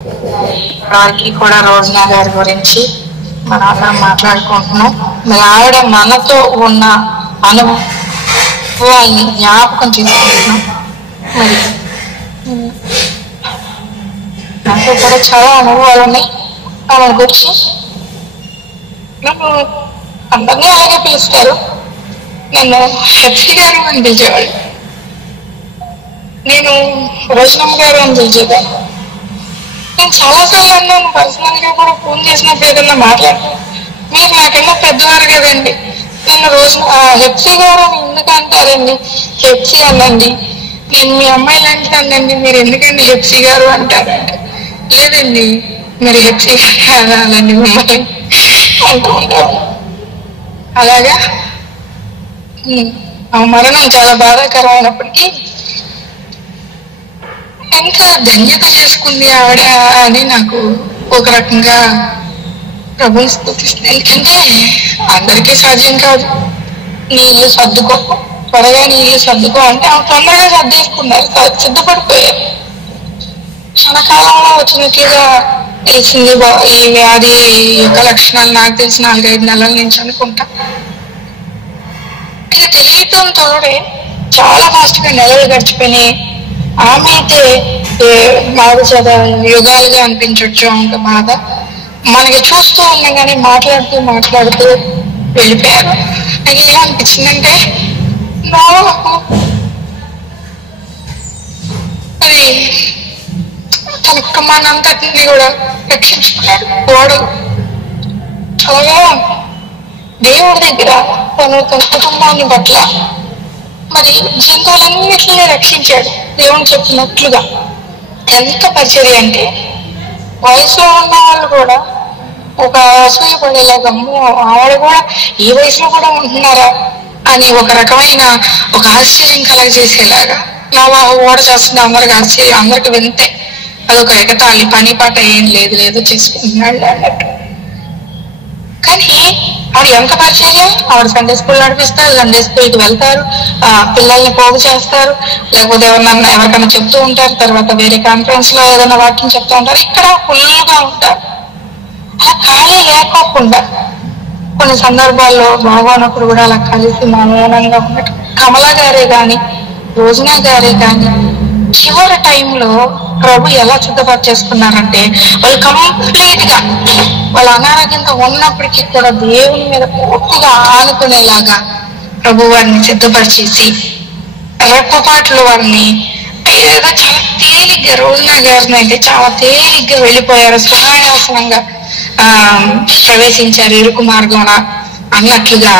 వారికి కూడా రోజనా గారి గురించి మనం మాట్లాడుకుంటున్నాం. మరి ఆవిడ మనతో ఉన్న అనుభవాన్ని జ్ఞాపకం చేసుకుంటున్నాం. మరి నాకు కూడా చాలా అనుభవాలు ఉన్నాయి. ఆమె గురించి నన్ను అందరినీ అలాగే పిలుస్తారు. నన్ను హెచ్సి గారు అని పిలిచేవాళ్ళు, నేను రోజనమ్మ గారు అని పిలిచేదాన్ని. నేను చాలాసార్లు అన్నాను, పర్సనల్ గా కూడా ఫోన్ చేసినప్పుడు ఏదన్నా మాట్లాడుతాను, మీరు నాకన్నా పెద్దవారు కదండి, నన్ను రోజు హెచ్సి గారు అని ఎందుకు అంటారండి, హెచ్సి అనండి, నేను మీ అమ్మాయి లాంటిది అనండి, మీరు ఎందుకండి హెచ్సి గారు అంటారంటే, లేదండి మీరు హెచ్సి గారు కాదండి మిమ్మల్ని అంటూ ఉంటారు. అలాగా ఆ మరణం చాలా బాధాకరమైనప్పటికీ ఎంత ధన్యత చేసుకుంది ఆవిడ అని నాకు ఒక రకంగా ప్రభుని స్తుతిస్తుంది. ఎందుకంటే అందరికీ సాధ్యం కాదు. నీ ఇల్లు సర్దుకో, త్వరగా నీ ఇల్లు సర్దుకో అంటే ఆమె తొందరగా సర్దేసుకున్నారు, సిద్ధపడిపోయారు. క్షణకాలంలో వచ్చినట్లుగా తెలిసింది ఈ వ్యాధి యొక్క లక్షణాలు. నాకు తెలిసి 4-5 నెలల నుంచి అనుకుంటా. ఇక తెలియటం తోడే చాలా ఫాస్ట్ గా నెలలు గడిచిపోయినాయి. ఆమె అయితే బాధ చేత యుగాలుగా అనిపించవచ్చు ఆమె బాధ. మనకి చూస్తూ ఉండగానే మాట్లాడుతూ వెళ్ళిపోయారు. నాకు ఏమనిపించిందంటే అది తన కుటుంబాన్నంతటిని కూడా రక్షించుకున్నాడు. వాడు చాలా దేవుడి దగ్గర తన కుటుంబాన్ని పట్ల మరి జంతువులన్నిటిని రక్షించాడు దేవుని చెప్పినట్లుగా. ఎంత పరిచర్య అంటే వయసులో ఉన్న వాళ్ళు కూడా ఒక అసూయ పడేలాగా, ఆవిడ కూడా ఈ వయసులో కూడా ఉంటున్నారా అని ఒక రకమైన ఒక ఆశ్చర్యం కలగజేసేలాగా. నా ఓడ చేస్తుంది అందరికి ఆశ్చర్యం, అందరికి వింతే, అదొక ఎగతాళి, పని పాట ఏం లేదు చేసుకుంటున్నాడు అన్నట్టు. కానీ ఆవిడ ఎంత పరిచర్య, ఆవిడ సండే స్కూల్ నడిపిస్తారు, సండే స్కూల్కి వెళ్తారు, పిల్లల్ని పోగు చేస్తారు, లేకపోతే ఎవరికైనా చెప్తూ ఉంటారు, తర్వాత వేరే కాన్ఫరెన్స్ లో ఏదైనా వాక్యం చెప్తూ ఉంటారు, ఇక్కడ ఫుల్గా ఉంటారు. అలా ఖాళీ లేకోకుండా కొన్ని సందర్భాల్లో బాగోనప్పుడు కూడా అలా కలిసి మౌనంగా ఉన్నట్టు. కమలా గారే కానీ రోజనా గారే కానీ చివరి టైంలో ప్రభు ఎలా సిద్ధపరిచేసుకున్నారంటే, వాళ్ళు కంప్లీట్ గా వాళ్ళ అనారోగ్యంతో ఉన్నప్పటికీ కూడా దేవుని మీద పూర్తిగా ఆనుకునేలాగా ప్రభు వారిని సిద్ధపరిచేసి రెప్పపాట్లు వారిని ఏదో చాలా తేలిగ్గా, రోజనా గారిని అయితే చాలా తేలిగ్గా వెళ్ళిపోయారు, సునాయాసనంగా ప్రవేశించారు ఇరుకు మార్గం అన్నట్లుగా.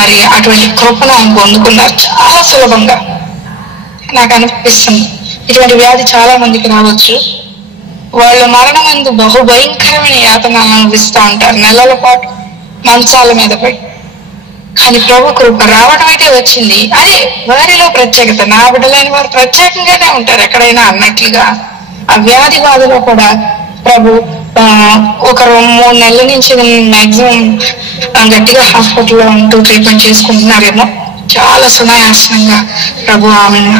మరి అటువంటి కృపను పొందుకున్నారు చాలా సులభంగా. నాకు అనిపిస్తుంది ఇటువంటి వ్యాధి చాలా మందికి రావచ్చు. వాళ్ళు మరణమందు బహుభయంకరమైన యాతన అనుభవిస్తూ ఉంటారు, నెలల పాటు మంచాల మీద పడి. కానీ ప్రభు కృప రావడం అయితే వచ్చింది. అదే వారిలో ప్రత్యేకత. నా బిడ్డలైన వారు ప్రత్యేకంగానే ఉంటారు ఎక్కడైనా అన్నట్లుగా. ఆ వ్యాధి బాధలో కూడా ప్రభు ఒక 3 నెలల నుంచి మాక్సిమం గట్టిగా హాస్పిటల్లో ఉంటూ ట్రీట్మెంట్ చేసుకుంటున్నారేమో. చాలా సునాయాసనంగా ప్రభు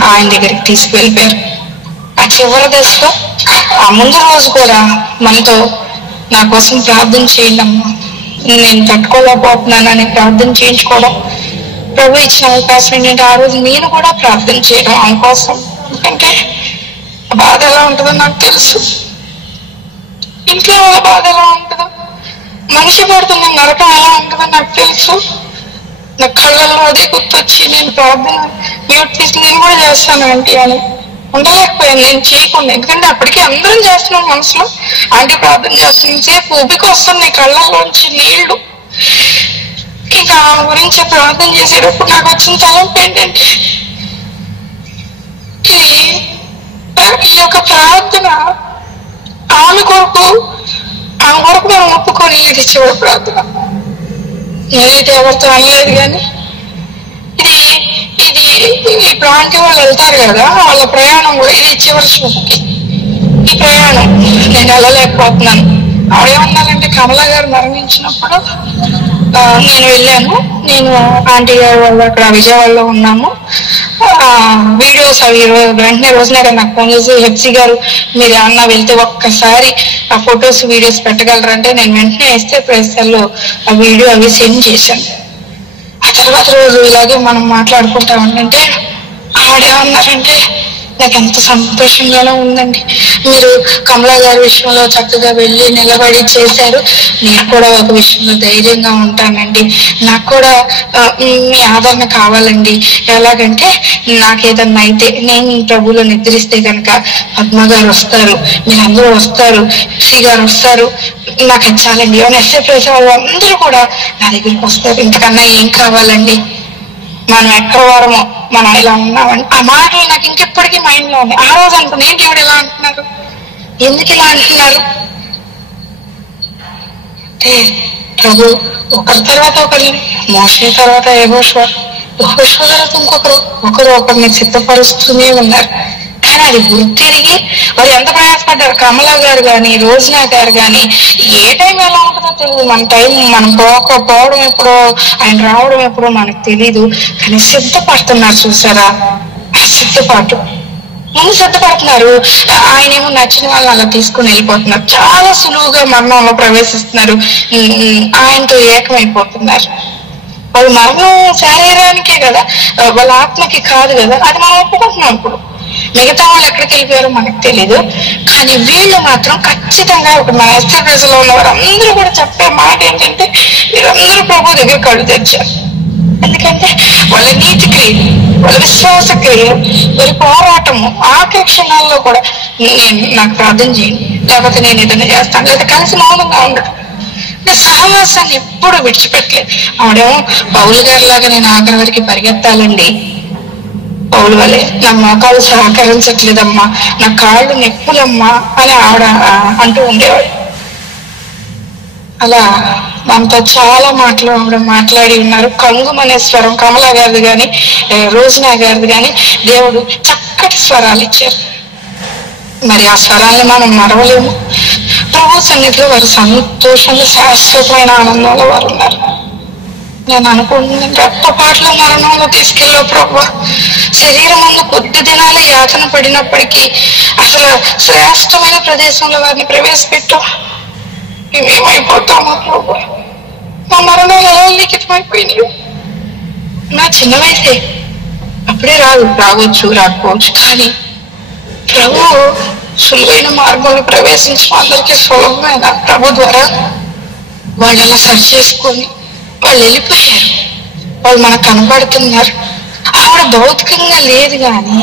ఆయన దగ్గరికి తీసుకువెళ్ళిపోయారు. ఆ చివరి దశలో ఆ ముందు రోజు కూడా మనతో నా కోసం ప్రార్థన చేయండి అమ్మా, నేను తట్టుకోలేకపోతున్నానని ప్రార్థన చేయించుకోవడం, ప్రభు ఇచ్చిన అవకాశం ఏంటంటే ఆ రోజు నేను కూడా ప్రార్థన చేయడం ఆమె కోసం. ఎందుకంటే బాధ ఎలా ఉంటుందో నాకు తెలుసు, ఇంట్లో వాళ్ళ బాధ ఎలా ఉంటుందో, మనిషి పడుతున్న నరకం ఎలా ఉంటుందో నాకు తెలుసు. నా కళ్ళల్లో అదే గుర్తొచ్చి నేను ప్రార్థన మ్యూట్ తీసి నేను కూడా చేస్తాను ఆంటీ అని ఉండలేకపోయాను, నేను చేయకుండా. ఎందుకంటే అప్పటికే అందరం చేస్తున్నాం మనసులో, ఆంటీ ప్రార్థన చేస్తుంది, సేపు ఉబ్బికి వస్తున్నాయి కళ్ళల్లోంచి నీళ్లు. ఇంకా ఆమె గురించి ప్రార్థన చేసేటప్పుడు నాకు వచ్చిన తలంపు ఏంటంటే, ఈ యొక్క ప్రార్థన ఆమె కొరకు మనం ఒప్పుకొని ఇది చివరి ప్రార్థన. నేనైతే ఎవరితో అనలేదు, కానీ ఈ ప్రాంతి వాళ్ళు వెళ్తారు కదా, వాళ్ళ ప్రయాణం కూడా ఇది చివరి చూపుకి. ఈ ప్రయాణం నేను వెళ్ళలేకపోతున్నాను. ఆవిడేమన్నారంటే, కమలా గారు మరణించినప్పుడు నేను వెళ్ళాను, నేను ఆంటీ గారు వాళ్ళు అక్కడ విజయవాడలో ఉన్నాము, వీడియోస్ అవి వెంటనే రోజున నాకు ఫోన్ చేసి హెప్సీ గారు మీరు ఏమన్నా వెళ్తే ఒక్కసారి ఆ ఫొటోస్ వీడియోస్ పెట్టగలరంటే నేను వెంటనే ఎస్ఏ ప్రెస్లో ఆ వీడియో అవి సెండ్ చేశాను. ఆ తర్వాత రోజు ఇలాగే మనం మాట్లాడుకుంటా ఉంటే ఆవిడేమన్నారంటే నాకు ఎంత సంతోషంగానో ఉందండి, మీరు కమలా గారి విషయంలో చక్కగా వెళ్ళి నిలబడి చేశారు, నేను కూడా ఒక విషయంలో ధైర్యంగా ఉంటానండి, నాకు కూడా మీ ఆదరణ కావాలండి. ఎలాగంటే నాకేదన్నా అయితే నేను ప్రభువులో నిద్రిస్తే కనుక పద్మ గారు వస్తారు, మీరందరూ వస్తారు, శ్రీ గారు వస్తారు, నాకు అది చాలండి. ఎస్ఏ ప్రెస్ వాళ్ళు అందరూ కూడా నా దగ్గరికి వస్తారు, ఇంతకన్నా ఏం కావాలండి, మనం ఎక్కడ వారమో మనం ఇలా ఉన్నామని ఆ మాటలు నాకు ఇంకెప్పటికీ మైండ్ లో ఉంది. ఆ రోజు అనుకున్నా ఏంటి ఎవడు ఇలా అంటున్నారు, ఎందుకు ఇలా అంటున్నారు అంటే ప్రభు ఒకరి తర్వాత ఒకరిని, మోషే తర్వాత యెహోషువ తర్వాత ఇంకొకరు ఒకరిని సిద్ధపరుస్తూనే ఉన్నారు. కానీ అది గుర్తిరిగి వాళ్ళు ఎంత ప్రయాసపడ్డారు. కమలా గారు కానీ రోజనా గారు కానీ ఏ టైం ఎలా ఉంటుందో తెలియదు, మన టైం మనం పోవడం ఎప్పుడో ఆయన రావడం ఎప్పుడో మనకు తెలీదు, కానీ సిద్ధపడుతున్నారు చూసారా, ఆ సిద్ధపాటు ముందు సిద్ధపడుతున్నారు. ఆయన ఏమో నచ్చిన వాళ్ళని అలా తీసుకుని వెళ్ళిపోతున్నారు, చాలా సులువుగా మరణంలో ప్రవేశిస్తున్నారు, ఆయనతో ఏకమైపోతున్నారు. వాళ్ళు మరణం శరీరానికే కదా, వాళ్ళ ఆత్మకి కాదు కదా, అది మనం ఒప్పుకుంటున్నాం. ఇప్పుడు మిగతా వాళ్ళు ఎక్కడికి వెళ్ళిపోయారో మనకు తెలీదు, కానీ వీళ్ళు మాత్రం ఖచ్చితంగా ఒక మన ఎస్ఏ ప్రెస్లో ఉన్న వారు అందరూ కూడా చెప్పే మాట ఏంటంటే వీరందరూ ప్రభు దగ్గర కళ్ళు తెచ్చారు. ఎందుకంటే వాళ్ళ నీతి క్రియలు, వాళ్ళ విశ్వాస క్రియలు, వాళ్ళ పోరాటము ఆఖరి క్షణాల్లో కూడా నాకు ప్రార్థన చేయండి, లేకపోతే నేను ఏదైనా చేస్తాను, లేదా కలిసి మౌనంగా ఉండటం, సహవాసాన్ని ఎప్పుడు విడిచిపెట్టలేదు. ఆవిడేమో పౌలు గారి లాగా నేను ఆఖరి వరకు పరిగెత్తాలండి, పౌలు వలె నా మోకాలు సహకరించట్లేదమ్మా, నా కాళ్ళు నొప్పులమ్మా అని ఆవిడ అంటూ ఉండేవాడు. అలా మనతో చాలా మాటలు ఆవిడ మాట్లాడి ఉన్నారు. కంగుమనే స్వరం కమలా గారిది కానీ రోజనా గారిది కానీ దేవుడు చక్కటి స్వరాలు ఇచ్చారు. మరి ఆ స్వరాన్ని మనం మరవలేము. ప్రభు సన్నిధిలో వారు సంతోషంగా శాశ్వతమైన ఆనందంలో వారు ఉన్నారు. నేను అనుకుంటున్నాను రెప్పపాట్ల మరణంలో తీసుకెళ్ళావు ప్రభు, శరీరం ముందు కొద్ది దినాలే యాతన పడినప్పటికీ అసలు శ్రేష్టమైన ప్రదేశంలో వారిని ప్రవేశపెట్టావు. మేమేమైపోతామో ప్రభు, మా మరణాలు ఎలా లిఖితమైపోయినాయి. నా చిన్న వయసే, అప్పుడే రావచ్చు రాకపోవచ్చు, కానీ ప్రభు సులువైన మార్గంలో ప్రవేశించడం అందరికీ సులభమైన ప్రభు ద్వారా వాళ్ళు అలా సరి చేసుకొని వాళ్ళు వెళ్ళిపోయారు. వాళ్ళు మనకు కనపడుతున్నారు. ఆవిడ భౌతికంగా లేదు కానీ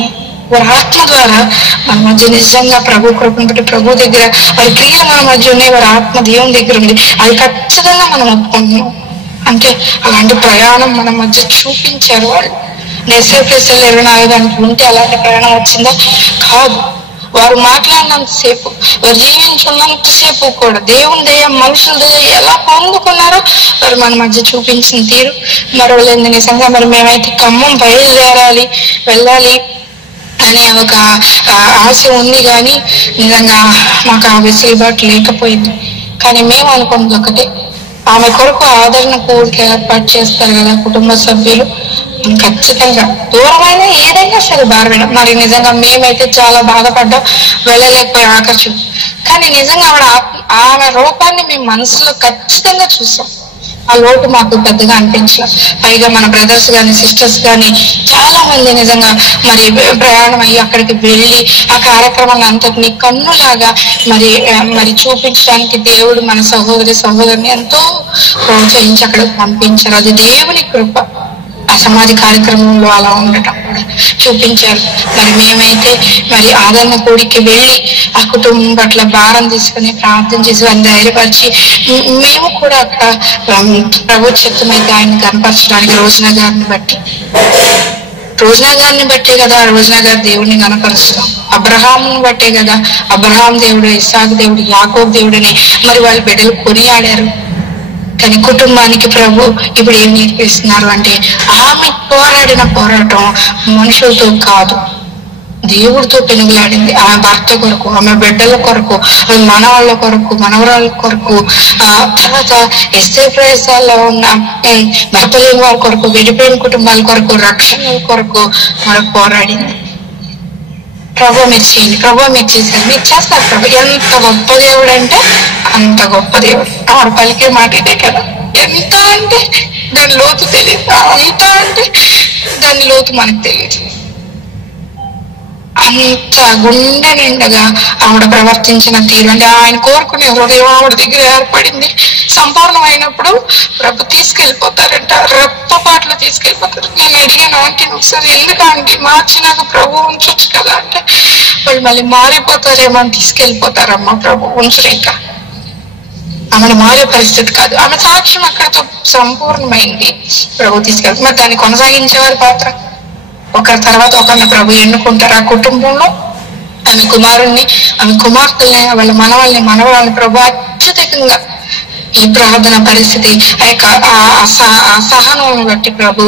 వారి ఆత్మ ద్వారా మన మధ్య నిజంగా ప్రభు కృపను బట్టి ప్రభు దగ్గర వారి క్రియ మన మధ్య ఉన్నాయి, వారి ఆత్మ దేవుని దగ్గర ఉంది, అది ఖచ్చితంగా మనం ఒప్పుకుంటున్నాం. అంటే అలాంటి ప్రయాణం మన మధ్య చూపించారు వాళ్ళు. ఎస్ఏ ప్రెస్ 24 గంటలు ఉంటే అలాంటి ప్రయాణం వచ్చిందా? కాదు. వారు మాట్లాడినంతసేపు, వారు జీవించున్నంతసేపు కూడా దేవుని దయ మనుషుల దయ ఎలా పొందుకున్నారో వారు మన మధ్య చూపించిన తీరు మరవలేదు. నిజంగా మరి మేమైతే ఖమ్మం బయలుదేరాలి వెళ్ళాలి అనే ఒక ఆశ ఉంది, కానీ నిజంగా మాకు ఆ వెసులుబాటు లేకపోయింది. కానీ మేము అనుకున్నది ఒకటే, ఆమె కొరకు ఆదరణ కూడిక ఏర్పాటు చేస్తారు కదా కుటుంబ సభ్యులు, ఖచ్చితంగా దూరమైన ఏదైనా సరే భారమైన. మరి నిజంగా మేమైతే చాలా బాధపడ్డాం, వెళ్ళలేకపోయాం ఆకర్షణ. కానీ నిజంగా ఆమె రూపాన్ని మేము మనసులో ఖచ్చితంగా చూసాం. ఆ లోటు మాకు పెద్దగా అనిపించలేదు. పైగా మన బ్రదర్స్ కానీ సిస్టర్స్ కానీ చాలా మంది నిజంగా మరి ప్రయాణం అయ్యి అక్కడికి వెళ్ళి ఆ కార్యక్రమాన్ని అంతటిని కన్నులాగా మరి చూపించడానికి దేవుడు మన సహోదరిని ఎంతో ప్రోత్సహించి అక్కడికి పంపించారు. అది దేవుని కృప. ఆ సమాధి కార్యక్రమంలో అలా ఉండటం కూడా చూపించారు. మరి మేమైతే మరి ఆదరణ కూడికి వెళ్ళి ఆ కుటుంబం పట్ల భారం తీసుకుని ప్రార్థన చేసి వారిని ధైర్యపరిచి మేము కూడా అక్కడ ప్రభు చిత్తమైతే ఆయన కనపరచడానికి రోజనా గారిని బట్టే కదా రోజనా గారు దేవుడిని కనపరచడం, అబ్రహాముని బట్టే కదా అబ్రహాం దేవుడు, ఇస్సాకు దేవుడు, యాకోబు దేవుడని మరి వాళ్ళ బిడ్డలు కొనియాడారు. కానీ కుటుంబానికి ప్రభు ఇప్పుడు ఏం నేర్పిస్తున్నారు అంటే ఆమె పోరాడిన పోరాటం మనుషులతో కాదు, దేవుడితో పెనుగులాడింది. ఆమె భర్త కొరకు, ఆమె బిడ్డల కొరకు, ఆమె మనవాళ్ళ కొరకు, మనవరాళ్ళ కొరకు, తర్వాత ఎస్ఏ ప్రదేశాల్లో ఉన్న భర్త లేని వాళ్ళ కొరకు, విడిపోయిన కుటుంబాల కొరకు, రక్షణల కొరకు మనకు పోరాడింది. ప్రభు మీరు చేయండి, ప్రభు మీరు చేశారు, మీరు చేస్తారు ప్రభు. ఎంత గొప్ప దేవుడు అంటే అంత గొప్ప దేవుడు. ఆవిడ పలికే మాట ఇదే కదా, ఎంత అంటే దాని లోతు తెలియదు, అంత అంటే దాని లోతు మనకు తెలియదు. అంత గుండె నిండగా ఆవిడ ప్రవర్తించిన తీరు, అంటే ఆయన కోరుకునే హృదయం ఆవిడ దగ్గర ఏర్పడింది. సంపూర్ణమైనప్పుడు ప్రభు తీసుకెళ్ళిపోతారంట, రెప్పపాట్లు తీసుకెళ్ళిపోతారు. నేను అడిగాను ఆంటీని ఒకసారి, ఎందుకంటే మార్చినాక ప్రభు ఉంచొచ్చు కదా అంటే, వాళ్ళు మళ్ళీ మారిపోతారేమో అని తీసుకెళ్ళిపోతారమ్మా, ప్రభు ఉంచరు. ఇంకా ఆమెను మారే పరిస్థితి కాదు, ఆమె సాక్ష్యం అక్కడతో సంపూర్ణమైంది. ప్రభు తీసుకెళ్తారు. మరి దాన్ని కొనసాగించేవారి పాత్ర ఒకరి తర్వాత ఒకరిని ప్రభు ఎన్నుకుంటారు. ఆ కుటుంబంలో ఆమె కుమారుణ్ణి, ఆమె కుమార్తెల్ని, వాళ్ళ మనవాళ్ళని, మనవాళ్ళని ప్రభు అత్యధికంగా ఈ ప్రార్థన పరిస్థితి ఆ సహనం బట్టి ప్రభు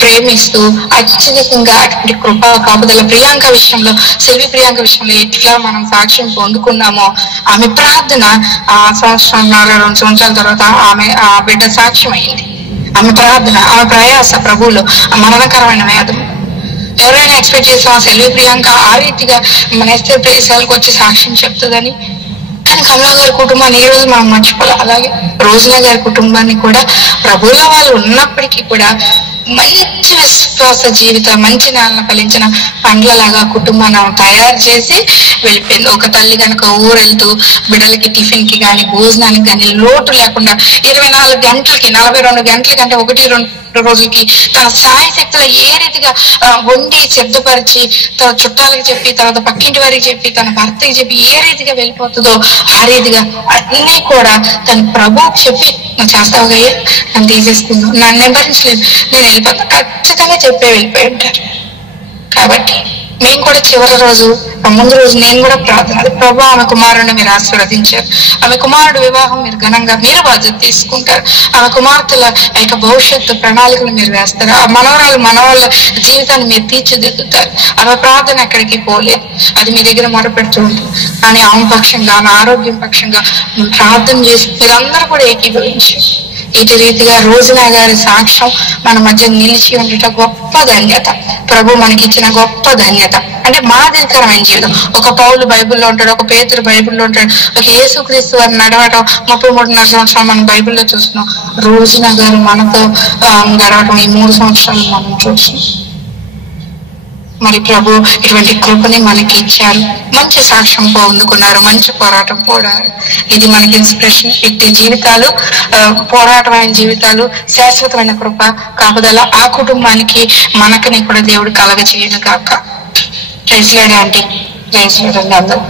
ప్రేమిస్తూ అత్యధికంగా అటువంటి కృపా కాపుదల ప్రియాంక విషయంలో, సెల్వి ప్రియాంక విషయంలో ఎట్లా మనం సాక్ష్యం పొందుకున్నామో, ఆమె ప్రార్థన 1 సంవత్సరం 2 సంవత్సరాల తర్వాత ఆమె ఆ బిడ్డ సాక్ష్యం అయింది. ఆమె ప్రార్థన, ఆమె ప్రయాస ప్రభువులో మరణకరమైన వ్యాధులు. ఎవరైనా ఎక్స్పెక్ట్ చేస్తాం సెల్వి ప్రియాంక ఆ రీతిగా మన ఎస్ఏ ప్రదేశాలకు వచ్చి సాక్ష్యం చెప్తుందని? కానీ కమలా గారి కుటుంబాన్ని ఈ రోజు మనం మర్చిపోవాలి. అలాగే రోజునా గారి కుటుంబాన్ని కూడా ప్రభువుల వాళ్ళు ఉన్నప్పటికీ కూడా మంచి విశ్వాస జీవితం, మంచి నేలను ఫలించిన పండ్లలాగా కుటుంబాన్ని తయారు చేసి వెళ్ళిపోయింది. ఒక తల్లి కనుక ఊరెళ్తూ బిడ్డలకి టిఫిన్ కి కానీ భోజనానికి కానీ లోటు లేకుండా 24 గంటలకి 42 గంటల కంటే 1-2 రోజులకి తన స్థాయి శక్తులు ఏ రీతిగా వండి సిద్ధపరిచి తన చుట్టాలకు చెప్పి, తర్వాత పక్కింటి వారికి చెప్పి, తన భర్తకి చెప్పి ఏ రీతిగా వెళ్ళిపోతుందో ఆ రీతిగా అన్నీ కూడా తన ప్రభు చెప్పి, నువ్వు చేస్తావు అయ్యా, నన్ను తీసేసుకుందాం, నన్ను నింబరించలేదు, నేను వెళ్ళిపోతా, ఖచ్చితంగా చెప్పే వెళ్ళిపోయి ఉంటారు. కాబట్టి మేము కూడా చివరి రోజు ముందు రోజు నేను కూడా ప్రార్థన, ప్రభు ఆమె కుమారుని మీరు ఆశీర్వదించారు, ఆమె కుమారుడు వివాహం మీరు ఘనంగా మీరు బాధ్యత తీసుకుంటారు, ఆమె కుమార్తెల యొక్క భవిష్యత్తు ప్రణాళికలు మీరు వేస్తారు, ఆ మనవాళ్ళ జీవితాన్ని మీరు తీర్చిదిద్దుతారు. ఆమె ప్రార్థన ఎక్కడికి పోలేదు, అది మీ దగ్గర మొరపెడుతూ ఉంటుంది. కానీ ఆమె పక్షంగా, ఆమె ఆరోగ్యం పక్షంగా ప్రార్థన చేసి మీరందరూ కూడా ఏకీభవించారు. ఇటు రీతిగా రోజునా గారి సాక్ష్యం మన మధ్య నిలిచి ఉండటం గొప్ప ధన్యత, ప్రభు మనకిచ్చిన గొప్ప ధన్యత. అంటే మాదిరికరమైన జీవితం. ఒక పౌలు బైబిల్లో ఉంటాడు, ఒక పేతురు బైబిల్లో ఉంటాడు, ఒక యేసుక్రీస్తు వారు నడవటం 33.5 సంవత్సరాలు మనం బైబిల్లో చూస్తున్నాం. రోజునా గారు మనతో గడవటం ఈ 3 సంవత్సరాలు మనం చూస్తున్నాం. మరి ప్రభు ఇటువంటి కృపని మనకి ఇచ్చారు, మంచి సాక్ష్యం పొందుకున్నారు, మంచి పోరాటం పోరాడు. ఇది మనకి ఇన్స్పిరేషన్. ఇట్టి జీవితాలు, పోరాటమైన జీవితాలు, శాశ్వతమైన కృప కాపుదల ఆ కుటుంబానికి మనకని కూడా దేవుడు కలగ చేయను కాక. Praise lord aunty, praise lord అందరూ.